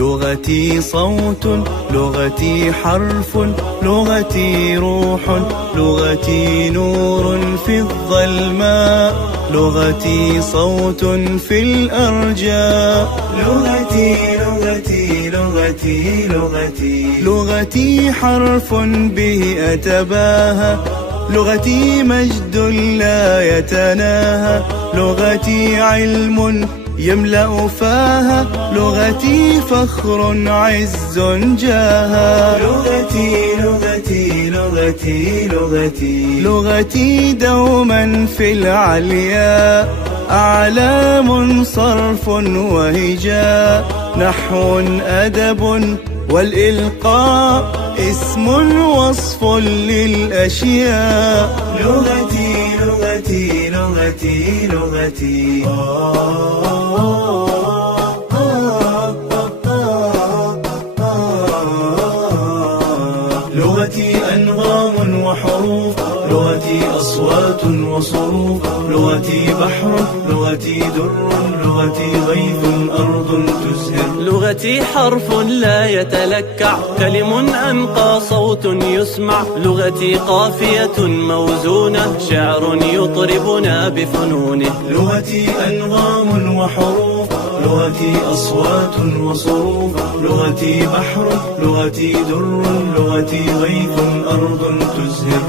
لغتي صوت، لغتي حرف، لغتي روح، لغتي نور في الظلماء، لغتي صوت في الأرجاء. لغتي لغتي لغتي لغتي لغتي حرف به أتباهى، لغتي مجد لا يتناهى، لغتي علم يملأ فاها، لغتي فخر عز جاها. لغتي لغتي لغتي لغتي لغتي دوما في العلياء، أعلام صرف وهجاء، نحو أدب والإلقاء، اسم وصف للأشياء. لغتي لغتي لغتي لغتي لغتي أنغام وحروف، لغتي أصوات وصروف، لغتي بحر، لغتي در، لغتي غيث أرض تزهر. لغتي حرف لا يتلكع، كلم أنقى صوت يسمع، لغتي قافية موزونة، شعر يطربنا بفنونه. لغتي أنغام وحروف، لغتي أصوات وصروف، لغتي بحر، لغتي در، لغتي غيث أرض تزهر.